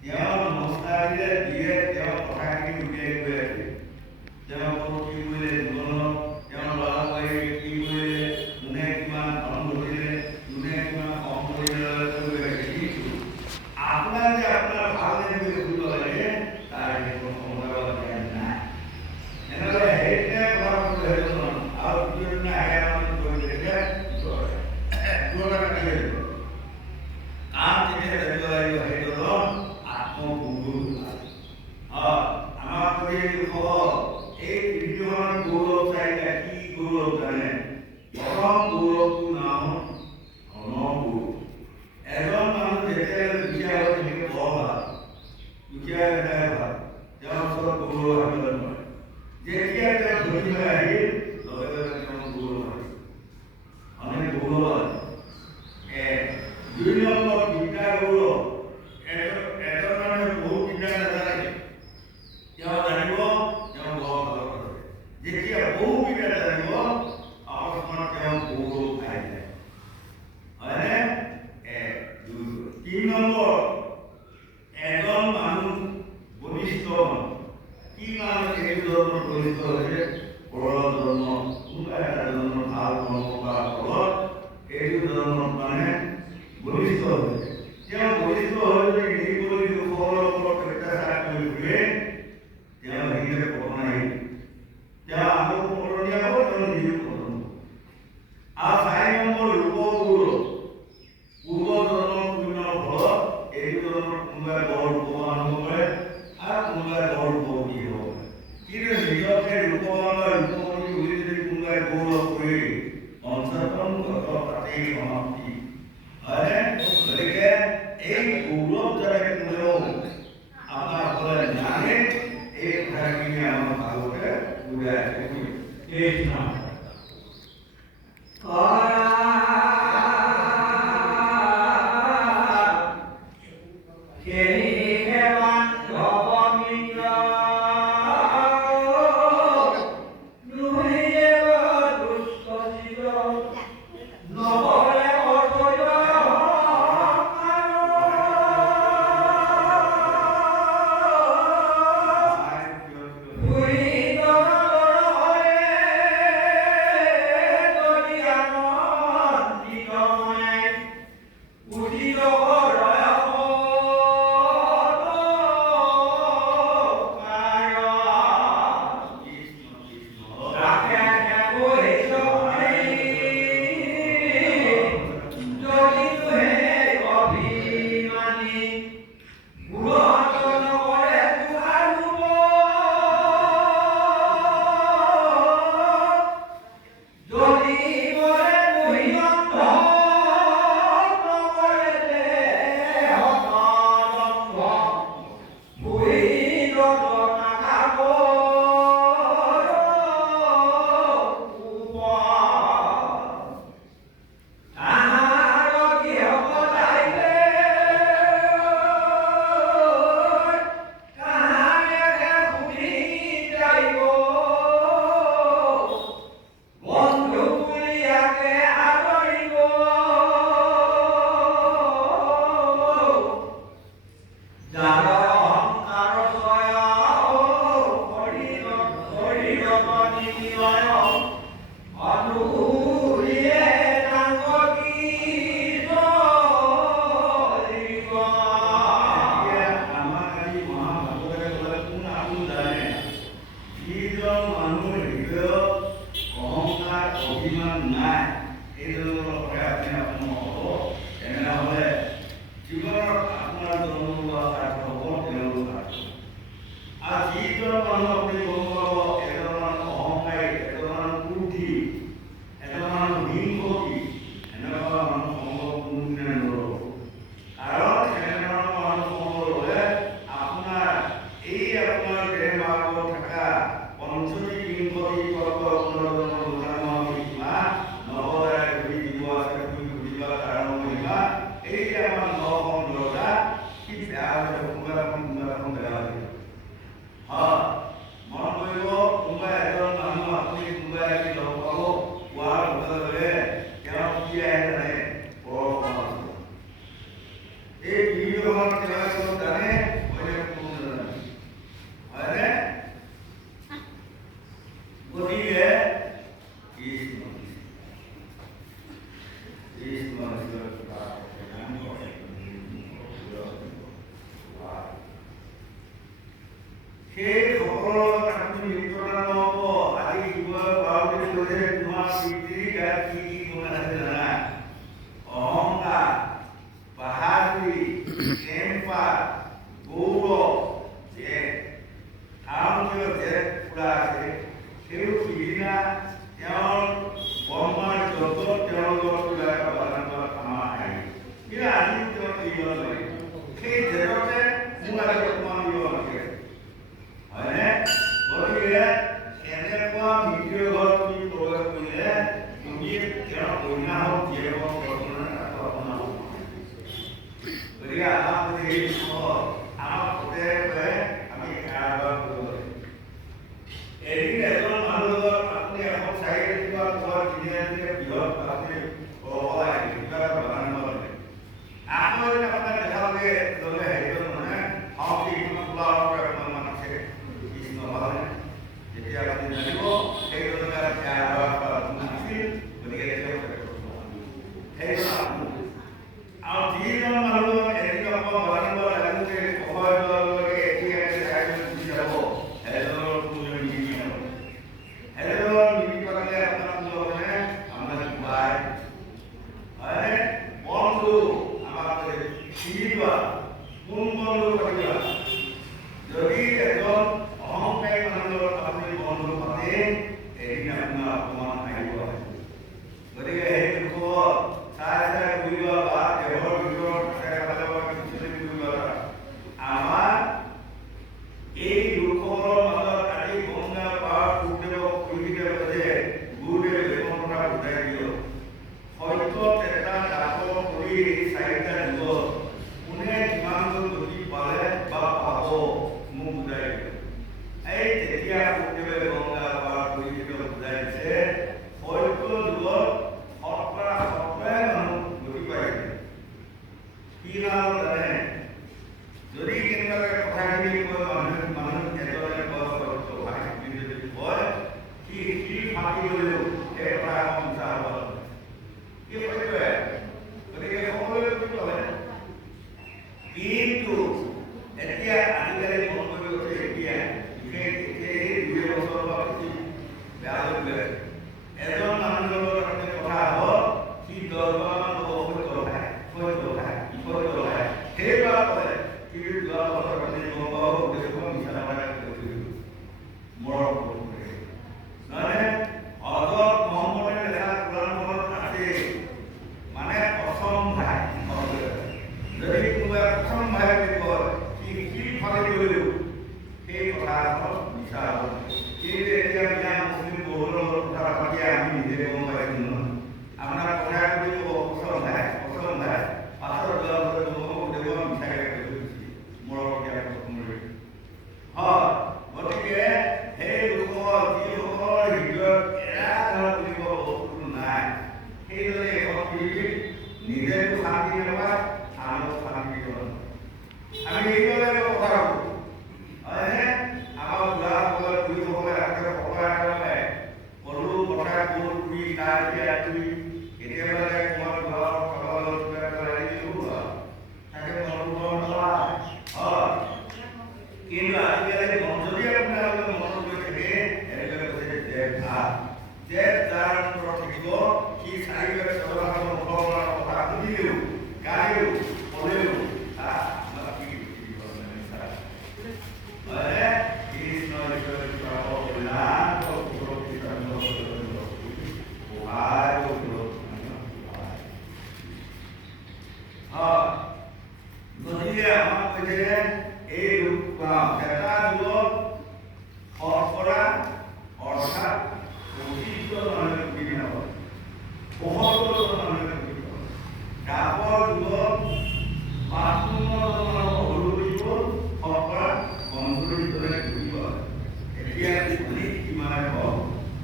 তেওঁ নমস্কাৰীৰে দিয়ে তেওঁ কথাখিনি উলিয়াই গৈ আছে তেওঁ কি কৰিলে জীৱনত তেওঁ ল'ৰা ছোৱালীয়ে কি কৰিলে কোনে কিমান ধন কৰিলে কোনে কিমান কম কৰিলে দেখিছোঁ আপোনাৰ যে আপোনাৰ ভাল নেকি কৰিব লাগে তাৰ কোনো সময় জ্ঞান নাই এনেদৰে সেইটোৱে কথা হেৰি আৰু দুজনে আহে আমাৰ কৰি দিলে দুটা কাটি আহিব কাম যেতিয়া হেৰি আহিব সেইটো আত্মগুৰু আমাৰ কৰি এই পৃথিৱীখনৰ গৌৰৱ চাৰিটা কি গৌৰৱ জানে প্ৰথম গৌৰৱটো নাম ধনগুৰু এজন মানুহ যেতিয়ালৈকে দুখীয়া হৈ থাকে বৰ ভাল দুখীয়া এটাই ভাল তেওঁৰ ওচৰত গৌৰৱ আহিব নোৱাৰে যেতিয়া তেওঁ ধনী হৈ আহিল লগে লগে তেওঁ গৌৰৱ আহিল অনেক গৌৰৱ আছে দুই নম্বৰ বিদ্যা গৌৰৱ এজন মানুহে বহু বিদ্যা নাজানে তেওঁ জানিব তেওঁ বৰ ভাল আছে যেতিয়া বহু বিদ্যা জানিব অকস্মাত তেওঁ গৌৰৱ খাই যায় হয়নে তিন নম্বৰ এজন মানুহ বলিষ্ঠ কি কাৰণে এইটো ধৰণৰ বলিষ্ঠ হৈছে পৰৰ জন্ম কোনোবা এটা জন্ম ভাল কৰ্ম কৰাৰ ফলত এইটো ধৰণৰ মানে বলিষ্ঠ হৈছে তেওঁ বলিষ্ঠ হৈ যদি এই কৰি লোকসকলৰ ওপৰত অত্যাচাৰ কৰি ফুৰে তেওঁ সেইদৰে পতন আহিল তেওঁ আকৌ পতন দিয়াব তেওঁ নিজেও পতন আৰু ৪ নম্বৰ লোকগৌৰৱ পূৰ্বজন্মৰ পুণ্যৰ ফলত এইটো জন্মত কোনোবাই বৰ লোকৱান হ'ব পাৰে আৰু কোনোবাই বৰ লোকৱতী হ'ব পাৰে কিন্তু নিজকে লোকৱান বা লোকৱতী বুলি যদি কোনোবাই গৌৰৱ কৰি পঞ্চতম গত তাতেই সমাপ্তি হয়নে গতিকে এই গৌৰৱ যাতে কোনেও আপোনাসকলে জানে এই কথাখিনি আমাৰ ভাগতে বুজাই কৃষ্ণ এই ভিডিঅ'খন কেনেকৈ জানে সেই সকলৰ লগত আপুনি মিত্ৰতা নহ'ব। আজি শিৱৰ পাৰ্বতী কৈছে তোমাৰ পিতৃৰ গাত কি কি গুণ আছে জানা? অহংকাৰ, বাহাদুৰি, কেম্পাৰ, গৌৰৱ, কাৰণ তেওঁ পুৰা আছে। তেওঁ সিদিনা তেওঁৰ ব্ৰহ্মাৰ যজ্ঞত তেওঁৰ লগত ওলাই আমাৰ আহি কিন্তু আজিও তেওঁ এৰিব নোৱাৰে। সেই জেদতে মোৰ আজি অকণমান দিব লাগে, হয়নে? গতিকে এনেকুৱা মৃত্যুৰ ঘৰত তুমি প্ৰৱেশ কৰিলে তুমি তেওঁৰ কন্যা হওক জীয়েক হওক অপনাব। গতিকে আমাক সেই আমাক প্ৰত্যেকৰে আমি কাৰোবাৰ কৰিব লাগে। এদিন এজন মানুহৰ লগত আপুনি এখন চাৰি কিবা ঘৰ কিনে বৃহৎ আপুনি ক'ব লাগে কিবা বাগান লাগে। আকৌ এদিন আপোনাৰ দেখা লাগে ল'লে হেৰিটো মানে সংস্কৃতিখন খোলা এখন আছে কৃষ্ণ ভালনে? যেতিয়া আপুনি জানিব সেইজনে নাছিল, গতিকে সেইজন আৰু যিজন মানুহ এদিন অকল বাগান লাগোতে সময় লগে এতিয়া চাই গুচি যাব সেইজনৰ কোনো নীতি নহয়। সেইজনৰ নীতি পালে আপোনাৰ কোনো মানে আপোনাৰ পায়, হয়নে? বন্ধু আমাক চিনি লোৱা, কোন বন্ধু পাতিবা? যদি এজন অহংকাৰী মানুহৰ লগত আপুনি বন্ধু পাতে এদিন আপোনাৰ অপমান আহিব। গতিকে সেই দুখত চাই চাই কৰিব বা দেহৰ ভিতৰত আমাৰ এই দুখৰ মাজত আজি গংগা পাৰ গুৰুদেৱক গুৰুদেৱ যে গুৰুদেৱ জীৱনটা বুজাই দিয়ক। সত্যত এটা দাপৰ কৰি চাৰিটা যুগত কোনে কিমানকৈ গতি পালে বা পাব মোক বুজাই দিয়ক। এই তেতিয়া গুৰুদেৱে গংগা পাৰ গুৰুদেৱক বুজাই দিছে সত্য যুগত শতকৰা সত্তৰে মানুহ গতি পাইছে। কি নাম জানে? যদি কেনেবাকৈ কথাখিনি কয় মানুহ এজনে কয় সি ফাঁকি গ'লেও সেই কথা এখন মিছা হ'ব কি সত্যই। গতিকে সকলোৱে কি কয় কিন্তু এতিয়া আজিকালি মন কৰি গৈছে এতিয়া বিশেষ এই 2 বছৰ বা বেছি বেয়া হৈ গ'লে এজন মানুহৰ লগত আপুনি কথা হ'ব সি 10বাৰমান সত্য খায় সেইবাৰ কয় কিন্তু 10 বছৰ আপুনি গম পাব গোটেইখন মিছা কথা মৰম নহয় অজত মহম্মদে লেখা কোৰাণখনত আছে মানে অসম ভাই। যদি কোনোবাই অসম ভাই বুলি কয় সি ফালে কৰিলেও সেই কথাখন মিছা হ'ব। কিন্তু এতিয়া বিয়া মুছলিম বহুতৰ কথা পাতি আমি নিজে গম পাইছোঁ নহয়। আপোনাৰ কথা বুলি ক'ব অসম ভাই পাছত 10 বছৰ গোটেইখন মিছাকৈ মৰম হয়। গতিকে সেই লোকৰ যিসকলৰ হৃদয়ত এৰা ধৰা বুলিব বস্তুটো নাই সেইদৰে এখন পৃথিৱীত নিজেতো শান্তি নাপায় আনক শান্তি দিব। আমি এইদৰে কথা ভাবোঁ, হয়নে? আমাৰ বুঢ়াসকলে বুঢ়ীসকলে আগতে সকলোৱে পায় সৰু কথা কৈ ঘূৰি তাৰ দিয়া ঘূৰি কেতিয়াবা মই ঘৰৰ সকলৰ পেলাই দিলোঁ তাকে মনত নলয়। কিন্তু আজিকালি যদি আপোনালোকে মনত কৰি থাকে এনেকৈ কৈছে যে ভাল যে যাৰ ওপৰত থাকিব সি চাৰিওকাষে চলাচল নকৰাৰ কথা শুনিলেও গালিও ক'লেও গতিকে আমাক কৈছে